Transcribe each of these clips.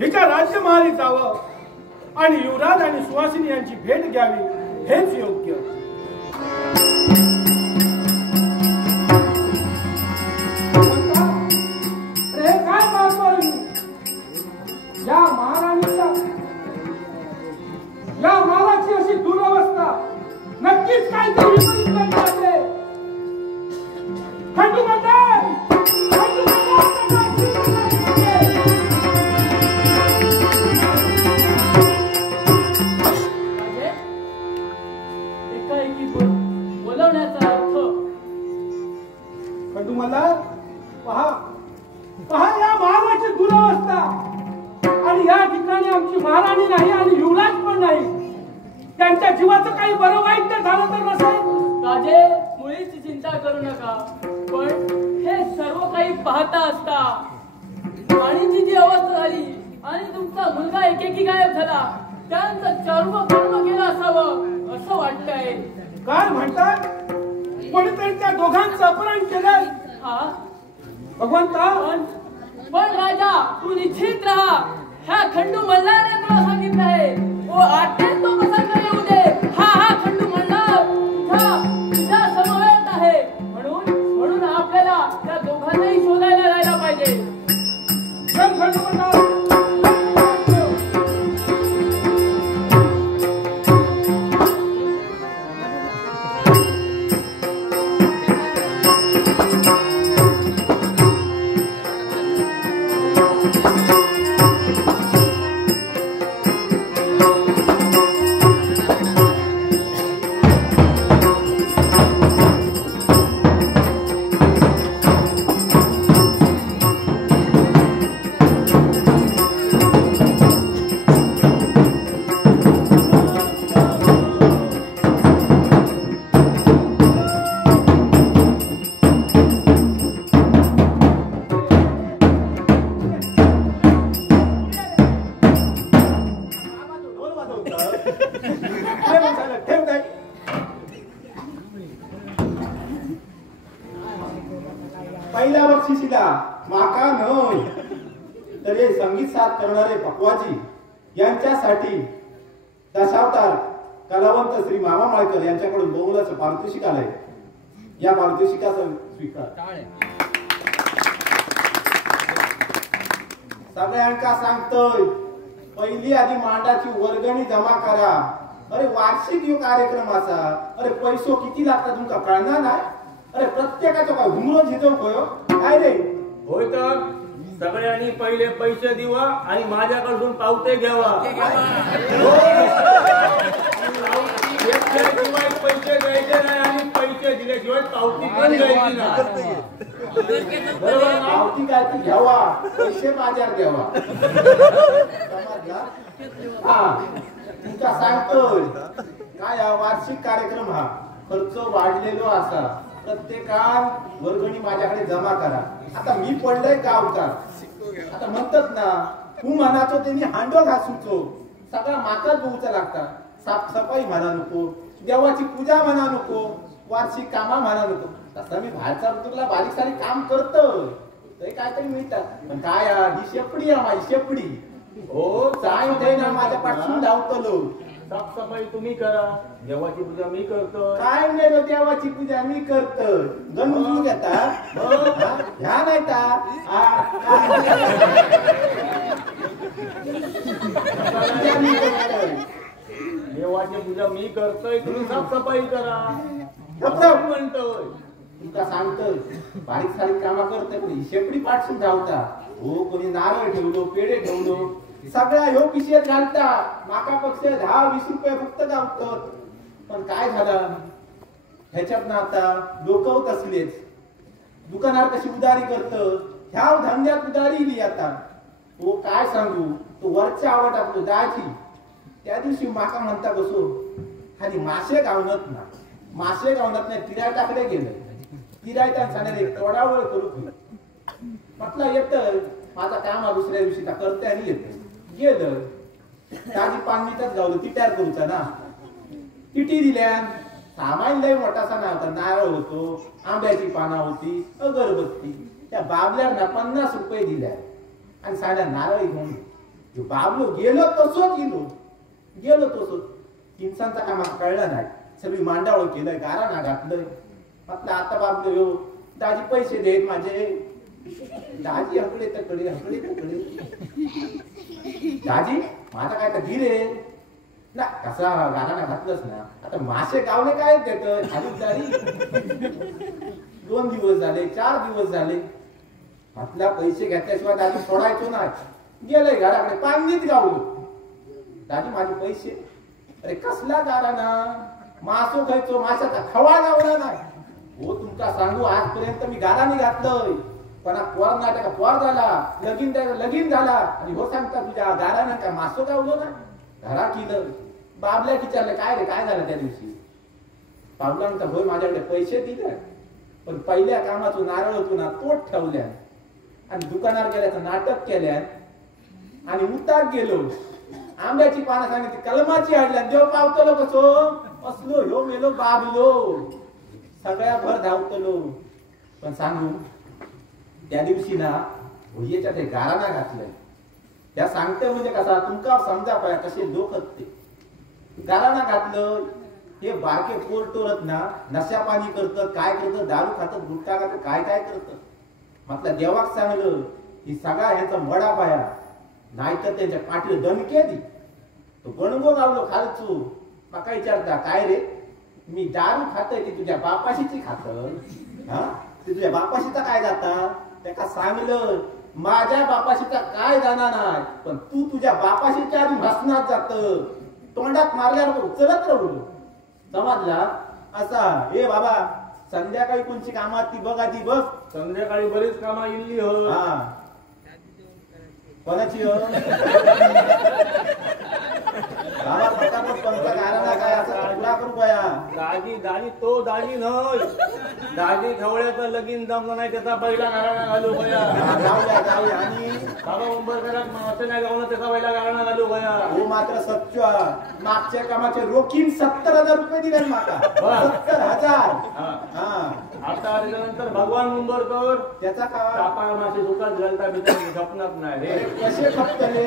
हिच्या राज्यमहाली जावं आणि युवराज आणि सुवासिनी यांची भेट घ्यावी हेच योग्य. हे काय पाहतोय? या महाराणीचा या मालाची अशी दुरवस्था नक्कीच काहीतरी विपरीत घडले असेल. खंडू मंडळ बोलवण्याचा अर्थ खंडू मंडळ पहा पहा या मालाची दुरवस्था आणि या ठिकाणी आमची महाराणी नाही आणि युवराज पण नाही. त्यांच्या जीवाचं काही बरं वाईट तर झालं तर नसेल. राजे मुळीच चिंता करू नका. पण हे सर्व काही पाहता असता राणीची जी अवस्था झाली आणि तुमचा मुलगा एकेकी गायब झाला त्यांचं सर्व कर्म केलं असावं असं वाटतंय. काय म्हणतात? कोणीतरी त्या दोघांचं अपहरण केलंय. हा भगवंता पण राजा तू निश्चित राहा. ह्या खंडू मल्हारने तुला सांगितलं आहे ओ आठेच तो प्रसंग येऊ दे. हा खंडू मल्हार तुझ्या समवेत आहे. म्हणून आपल्याला त्या दोघांनाही शोधायला जायला पाहिजे. खंडू मंडळ पहिल्या बक्षिसीला माका नय तर हे संगीत साथ करणारे पकवाजी यांच्यासाठी दशावतार कलावंत श्री मामा माळकर यांच्याकडून बहुमोलाचं पारितोषिक आलंय. या पारितोषिकाचा स्वीकार सगळ्यांका सांगतोय. पहिली आधी मांडाची वर्गणी जमा करा. अरे वार्षिक यो कार्यक्रम असा. अरे पैसो किती लागतात तुमका कळणार नाही. अरे प्रत्येकाचा काय घुमरो झिजव होयो काय रे. होय तर सगळ्यांनी पहिले पैसे दिवा आणि माझ्याकडून पावते घ्यावा. पैसे द्यायचे नाही आणि पैसे दिल्याशिवाय पावती पण द्यायची नाही. बरोबर पावती काय ती घ्यावा पैसे बाजार द्यावा. हा तुमका सांगतोय काय हा वार्षिक कार्यक्रम हा खर्च वाढलेलो असा. प्रत्येकान वर्गणी माझ्याकडे जमा करा. आता मी पडलोय गावकार. आता म्हणतात ना तू म्हणाचो त्यांनी हांडो घासूचो सगळा माकाच बघूचा लागता. साफसफाई म्हणा नको देवाची पूजा म्हणा नको वार्षिक कामा म्हणा नको. तसं मी बाहेरचा ऋतूला बारीक सारीक काम करतोय तरी काहीतरी मिळतात. पण काय ही शेपडी आहे माझी शेपडी. हो चाय दे ना माझ्या पाठून धावतलो. साफसफाई तुम्ही करा देवाची पूजा मी करतो. काय नाही देवाची पूजा मी करतो. गणू घेता ह्या नाही का देवाची पूजा मी करतोय तुम्ही साफसफाई करा म्हणतोय. तुमका सांगतोय बारीक सारीक कामा करतोय पण शेपडी पाठसून धावता. हो कोणी नारळ ठेवलो पेढे ठेवलो सगळ्या ह्यो पिशेत घालता. माका पक्ष 10-20 रुपये फक्त गावतात. पण काय झालं ह्याच्यात ना आता लोक असलेच दुकानात कशी उदारी करत ह्या धंद्यात उदारी इली आता. तो काय सांगू तो वरच्या आवड आपलं दाची. त्या दिवशी माका म्हणता कसो खाली मासे गावनत ना मासे गावनत नाही तिरायटाकडे गेलं. तिरायटा सांगणारे तोडावळ करू म्हटलं येतं माझा काम दुसऱ्या दिवशी करते आणि येतं गेलं. ताजी पानमीतच गावलं ती तयार करूचा ना. तिटी दिल्या सामान लय मोठासा ना होता. नारळ होतो आंब्याची पाना होती अगरबत्ती. त्या बाबल्याला 50 रुपये दिल्या आणि साड्या नारळ घेऊन बाबलो गेलो तसोच गेलो तसोच किंचांचा काय मला कळलं नाही. सगळी मांडावळ केलंय, गारा घातलंय. म्हटलं आता बाबलो येऊ दाजी पैसे देत माझे. दाजी हकडे तकडे दाजी माझा काय तर धीरे ना कसा गाणं घातलंच ना. आता मासे गावले काय देत खाली 2 दिवस झाले 4 दिवस झाले. म्हटल्या पैसे घेतल्याशिवाय दाजी सोडायचो ना. गेलंय घराकडे पांगीत गावलो. दाजी माझे पैसे. अरे कसला गारा ना मासो खायचो माशाचा खवा गावला नाही. हो तुमका सांगू आजपर्यंत मी गाराने घातलंय पण पोर नाटका पोर झाला लगीन झाला आणि हो सांगता तुझ्या गारानं काय मासो गावलो ना. घरा केलं बाबल्या विचारलं काय रे काय झालं त्या दिवशी. बाबला म्हणता होय माझ्याकडे पैसे दिले पण पहिल्या कामाचं नारळ होतो ना तोच ठेवल्या आणि दुकानावर गेल्याचं नाटक केल्या आणि उतार गेलो. आंब्याची पानं सांगितली कलमाची हाडल्या देव पावतलो कसो असलो ह्यो मेलो बाबलो सगळ्या भर धावतलो. पण सांगू त्या दिवशी ना भुयेच्या ते गाराना घातलंय. त्या सांगते म्हणजे कसा तुमका समजा पाया कसे लोक ते गाराना घातलं. हे बारके पोरटोरत ना नशा पाणी करतात काय करतात दारू खातात गुटखा खातात काय काय करतात. म्हटलं देवाक सांगलं ही सगळा ह्याचा मडा पाया नाहीतर त्यांच्या पाठीवर दणके दी. तो गणगो गावलो खालचू माका विचारता काय रे मी दारू खातोय ती तुझ्या बापाशीची खातोय हा ते तुझ्या बापाशीचा काय जाता. त्याका सांगलं माझ्या बापाशीचा काय जाणार नाही पण तू तुझ्या बापाशीच्या आधी भासनात जात तोंडात मारल्यावर चलत राहू समजला. असा हे बाबा संध्याकाळी कोणची कामात ती बघ आधी बघ. संध्याकाळी बरीच कामा इल्ली हो. हा कोणाची हो बाबा पटापट पंचा गाराला काय असं पुरा करू गया. दाजी तो दाजी नाही दाजी खवळ्याचं लगीन जमलं नाही त्याचा पहिला गाराणा घालू गया. जाऊया आणि बाबा मुंबईकरात असं नाही गावलं त्याचा पहिला गाराणा घालू गया. हो मात्र सत्य मागच्या कामाचे रोखीन 70,000 रुपये दिले माका. 70,000. हा आता आल्यानंतर भगवान मुंबईकर त्याचा का कापा मासे दुकान घालता बिचार झपणार नाही रे. कसे खपतले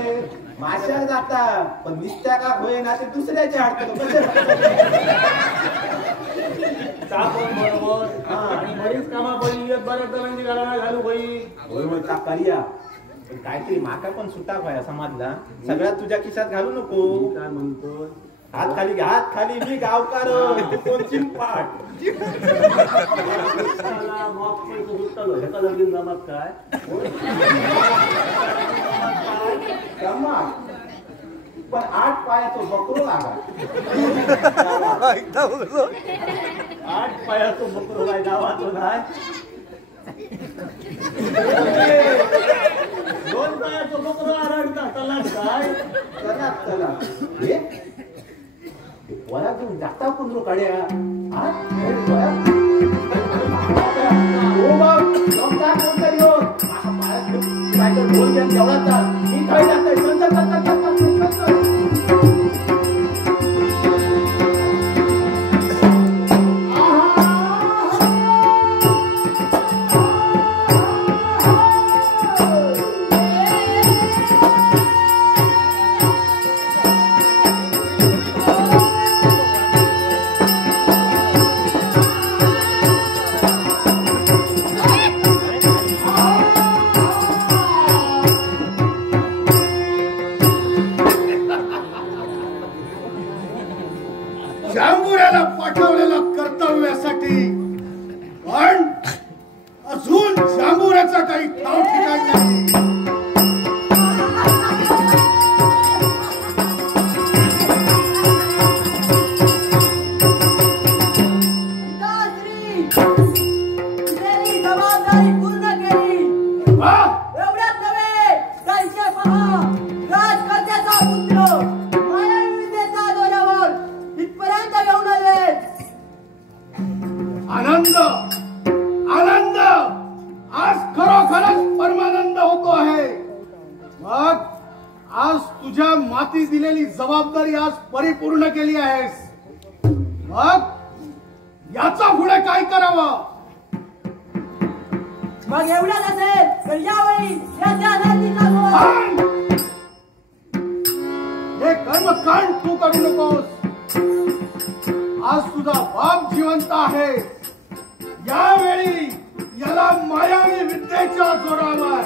माश्या जाता पण निस्त्या का होय ना ते दुसऱ्याच्या हाडतो कसे आपण बरोबर आणि बरीच कामा पहिली बऱ्याच जणांची गाराणा घालू बाई. होय होय का करूया पण काहीतरी माका पण सुटा व्हाया समाजला. सगळ्यात तुझ्या खिशात घालू नको. काय म्हणतो हात खाली मी गावकार कोणची पाठ ह्याचा लगीन जमात काय पण 8 पायाचं बकरो लागा. 8 पायाचं बकरो काय गावाचं नाही 2 पायाचं बकरो आरडता चला काय चला हे वरा घेऊन जाता कुंद्रो काढ्या बोल घेऊन जेवढा मी काय जातोय जांभुऱ्याला पाठवलेल्या कर्तव्यासाठी पण अजून जांभुऱ्याचा काही ठाव ठिकाण नाही. जबाबदारी पूर्ण केली. एवढ्याच नव्हे त्यांचे पहा राजकर्त्याचा पुत्र मायाविद्येच्या दोऱ्यावर इथपर्यंत घेऊन आले. आनंद आनंद आज खरोखरच परमानंद होतो आहे. मग आज तुझ्या माती दिलेली जबाबदारी आज परिपूर्ण केली आहेस. मग याचा पुढे काय करावं. मग एवढ्याच असेल तर यावेळी याच्या नंदीचा आज तुझा बाप जिवंत आहे. यावेळी याला मायावी विद्येच्या जोरावर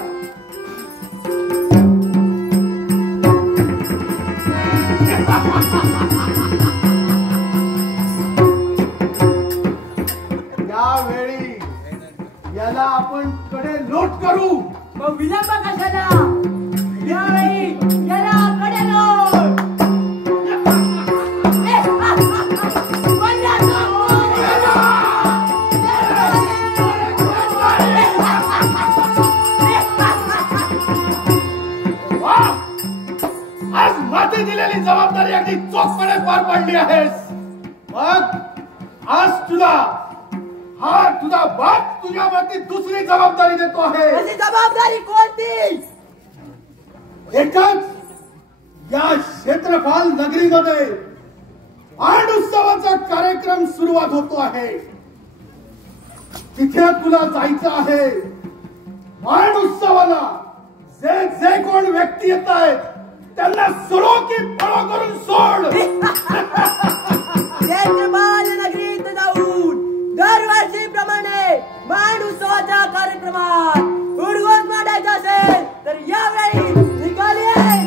यावेळी याला आपण कडे लोट करू. मग विलंब कशाला? यावेळी याला कडे लोट. आज माती दिलेली जबाबदारी अगदी चोखपणे पार पाडली आहेस. मग आज तुझा बाप तुझ्यावरती दुसरी जबाबदारी देतो आहे. त्याची जबाबदारी कोणती? एकच या क्षेत्रफाल नगरीमध्ये आंड उत्सवाचा कार्यक्रम सुरुवात होतो आहे. तिथे तुला जायचं आहे. आंड उत्सवाला जे जे कोण व्यक्ती येत आहेत त्यांना सोडो की पळो करून सोड. क्षेत्रफाल नगरीत जाऊन दरवर्षीप्रमाणे मांड उत्सवाच्या कार्यक्रमात उडगोस मांडायचा असेल तर यावेळी निघाली आहे.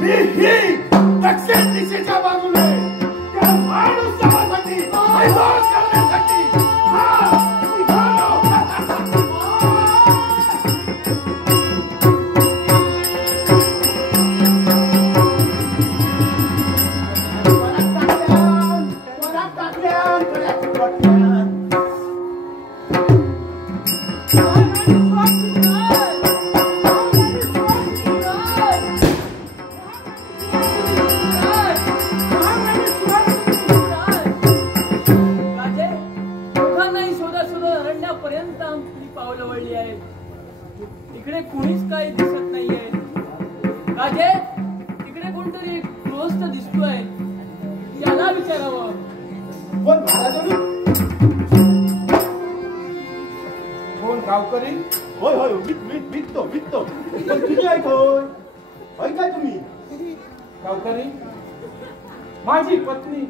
मी ही दक्षिण दिशेच्या बाजूने त्या मांड उत्सवासाठी मैदान करण्यासाठी इकडे कुणीच काही दिसत नाहीये. राजे इकडे कोणतरी गृहस्थ दिसतोय. याला विचारावं. कोण कोण गावकरी? होय होय विकतो तुम्ही ऐकोय काय तुम्ही गावकरी, माझी पत्नी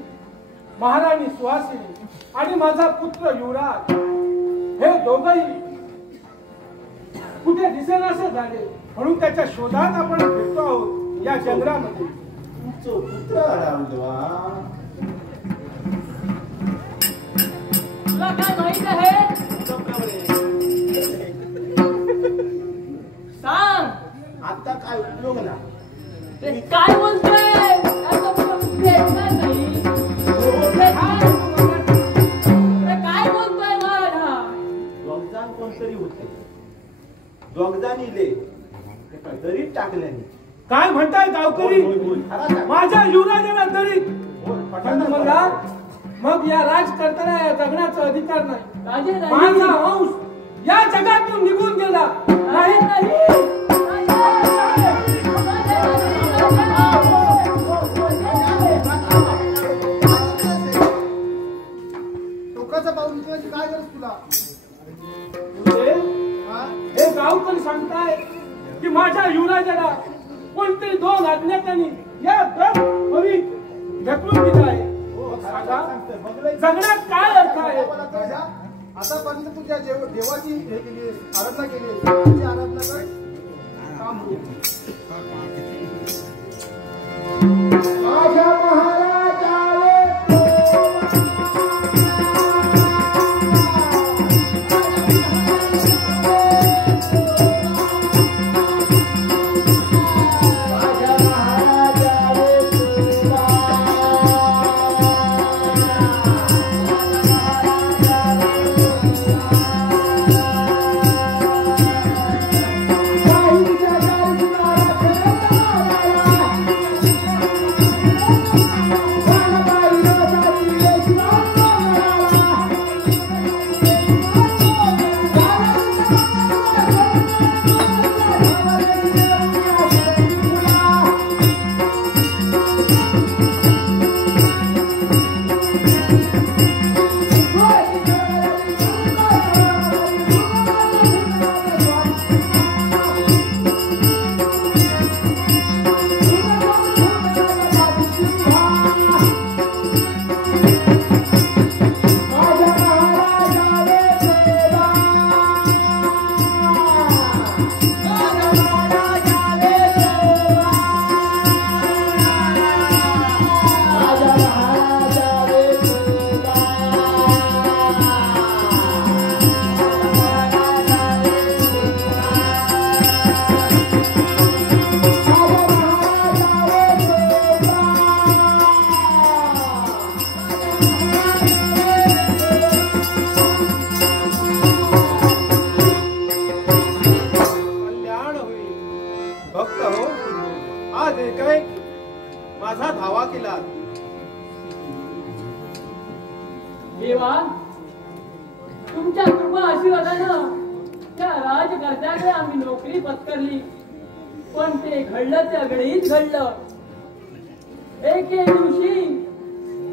महाराणी सुहासिनी आणि माझा पुत्र युवराज हे दोघंही कुठे दिसेनासे झाले, म्हणून त्याच्या शोधात आपण फिरतो आहोत या जंगलामध्ये. तुमचं पुत्र रामदेवा, तुला काय माहित आहे? सांग. आता काय उपयोग ना. ते काय बोलतोय? आता तुला भेटणार नाही. काय बोलतोय माझा? दोघजान कोणतरी होते. दोघजानी ले दरीत टाकल्याने. काय म्हणताय गावकरी? माझ्या युवराजाला तरी मला मग या राजकर्त्याला या जगण्याचा अधिकार नाही. माझा वंश या जगातून निघून गेला नाही. टोकाचा पाऊल उचलायची काय गरज तुला? हे गावकरी सांगताय की माझ्या युवराजाला कोणतरी दोन अज्ञातांनी या दरी ढकलून दिला आहे. जगण्यात काय अर्थ आहे? आतापर्यंत तुझ्या देवाची हे केली, आराधना केली, त्याची आराधना कर. काम होईल. माझ्या महाराजाले Thank you. देवा, तुमच्या कृपा आशीर्वादानं त्या राजकर्त्याकडे आम्ही नोकरी पत्करली, पण ते घडलं ते अगणित घडलं. एके दिवशी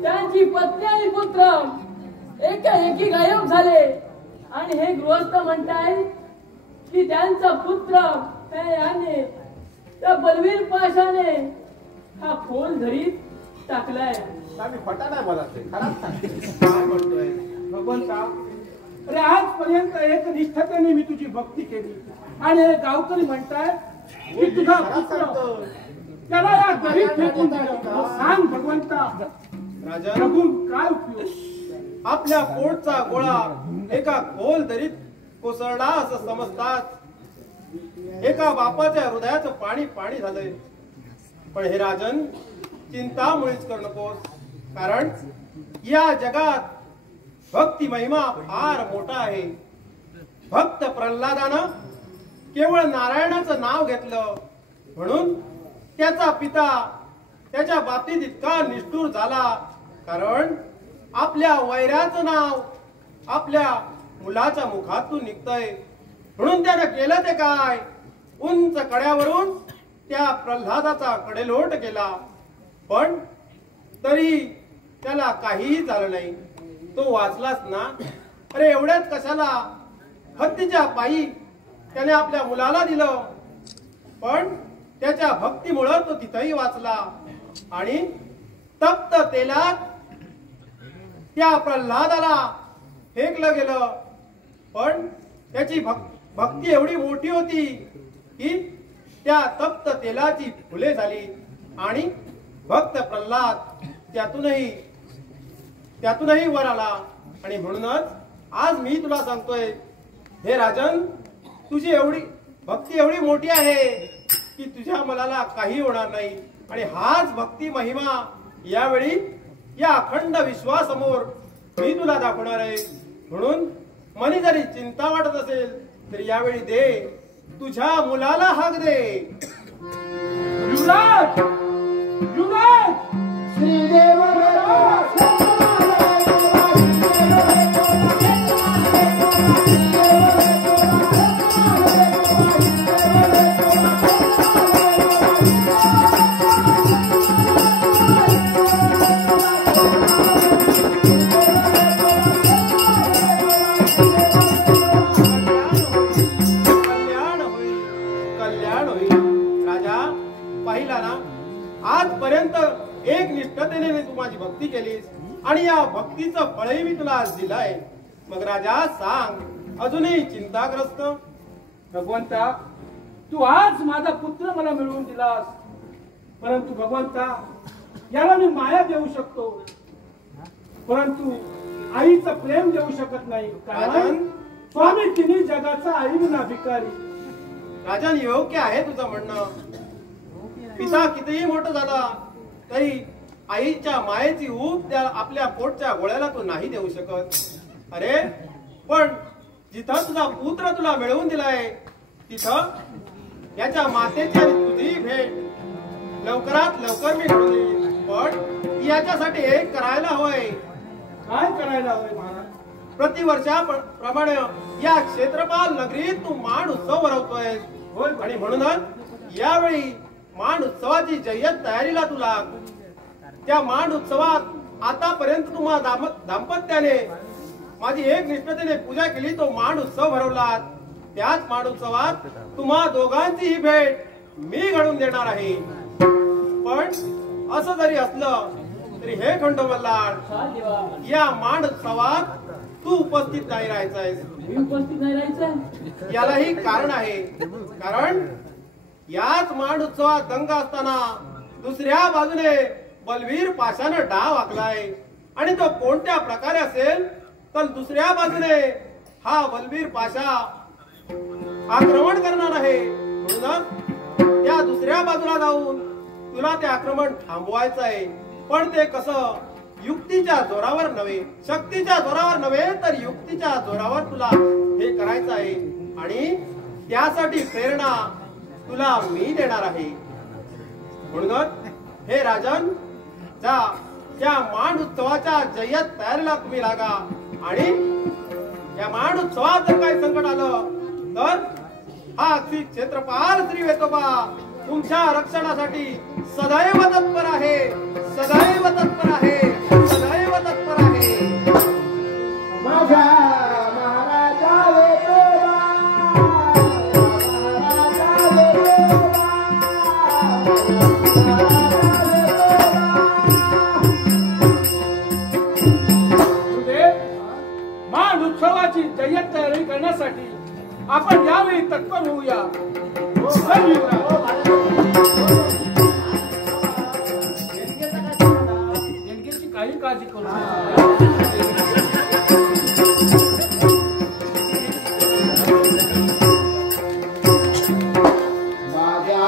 त्यांची पत्नी आणि पुत्र एकाएकी गायब झाले आणि हे गृहस्थ म्हणतायत की त्यांचा पुत्र याने त्या बलवीर पाशाने हा खोल धरीत टाकलाय. आम्ही खोटा नाही बोलत आहे, खराच सांगते. काय म्हणतोय भगवंता, अरे आजपर्यंत एक निष्ठतेने मी तुझी भक्ती केली आणि हे गावकरी म्हणतायत की तुझा पुत्र त्याला या घरी फेकून दिलं. सांग भगवंता, राजा, जगून काय उपयोग? आपल्या पोटचा गोळा एका खोल दरीत कोसळला असं समजतात. एका बापाच्या हृदयाचं पाणी पाणी झालंय. पण हे राजन, चिंता मुळीच करू नकोस, कारण या जगात भक्ती महिमा फार मोठा आहे. भक्त प्रल्हादानं केवळ नारायणाचं नाव घेतलं म्हणून त्याचा पिता त्याच्या बाबतीत इतका निष्ठुर झाला, कारण आपल्या वैराचं नाव आपल्या मुलाच्या मुखातून निघतंय. म्हणून त्यानं केलं ते काय, उंच कड्यावरून त्या प्रल्हादाचा कडेलोट केला, पण तरी त्याला काहीही झालं नाही. तो वाचलाच ना. अरे एवढ्याच कशाला, हत्तीच्या पायी त्याने आपल्या मुलाला दिलं, पण त्याच्या भक्तीमुळं तो तिथंही वाचला. आणि तप्त तेलात त्या प्रल्हादाला फेकलं गेलं, पण त्याची भक्ती एवढी मोठी होती की त्या तप्त तेलाची फुले झाली आणि भक्त प्रल्हाद त्यातूनही वर आला. आणि म्हणूनच आज मी तुला सांगतोय, हे राजन, तुझी एवढी भक्ती एवढी मोठी आहे की तुझ्या मनाला काही होणार नाही. आणि हाच भक्ती महिमा यावेळी या अखंड विश्वासमोर मी तुला दाखवणार आहे. म्हणून मनी जरी चिंता वाटत असेल तरी यावेळी दे, तुझ्या मुलाला हाक दे. युवराज, युवराज, श्रीदेव आजपर्यंत एक निष्ठतेने तू माझी भक्ती केलीस आणि या भक्तीचं फळही मी तुला आज दिलाय. मग राजा सांग, अजूनही चिंताग्रस्त? भगवंता, तू आज माझा पुत्र मला मिळवून दिलास, परंतु भगवंता, याला मी माया देऊ शकतो, परंतु आईचं प्रेम देऊ शकत नाही, कारण स्वामी तिन्ही जगाचा आई विना भिकारी. राजन, योग्य आहे तुझं म्हणणं. पिता कितीही मोठं झाला तरी आईच्या मायेची ऊब त्या आपल्या पोटच्या गोळ्याला तो नाही देऊ शकत. अरे पण जिथं तुझा पुत्र तुला मिळवून दिलाय तिथं याच्या मातेची आणि तुझी भेट लवकरात लवकर मी घडून देईन. पण याच्यासाठी एक करायला हवंय. काय करायला हवंय महाराज? प्रतिवर्षाप्रमाणे या क्षेत्रपाल नगरीत तू मान उत्सव भरवतोय, आणि म्हणूनच यावेळी मान उत्सवाची जय्यत तयारीला तुला. त्या मान उत्सवात आतापर्यंत तुम्हा दाम्पत्याने माझी एक निष्ठतेने पूजा केली, तो मान उत्सव भरवला. त्याच मान उत्सवात तुम्हा दोघांची ही भेट मी घडवून देणार आहे. पण असं जरी असलं तरी हे खंडो मल्हार, या मान उत्सवात तू उपस्थित नाही राहायचंय. उपस्थित नाही राहायचं यालाही कारण आहे. कारण याच मान उत्सवात दंग असताना दुसऱ्या बाजूने बलवीर पाशानं डाव आखलाय, आणि तो कोणत्या प्रकारे असेल तर दुसऱ्या बाजूने हा बलवीर पाशा आक्रमण करणार आहे. म्हणूनच त्या दुसऱ्या बाजूला जाऊन तुला ते आक्रमण थांबवायचं आहे. पण ते कसं? युक्तीच्या जोरावर नव्हे, शक्तीच्या जोरावर नव्हे, तर युक्तीच्या जोरावर तुला हे करायचं आहे. आणि त्यासाठी प्रेरणा तुला मी देणार आहे. म्हणूनच हे राजन, जा त्या मांड उत्सवाच्या जय्यत तयारीला तुम्ही लागा आणि या मांड उत्सवात जर काही संकट आलं तर हा श्री क्षेत्रपाल श्री वेतोबा तुमच्या रक्षणासाठी सदैव तत्पर आहे, सदैव तत्पर आहे, सदैव तत्पर आहे. माझ्या महाराजा वेतोबा, महाराजा वेतोबा, मांड उत्सवाची जय्यत तयारी करण्यासाठी आपण यावेळी तत्पर होऊया. चल युवराज. देणगीची काही काळजी करू नका. माझ्या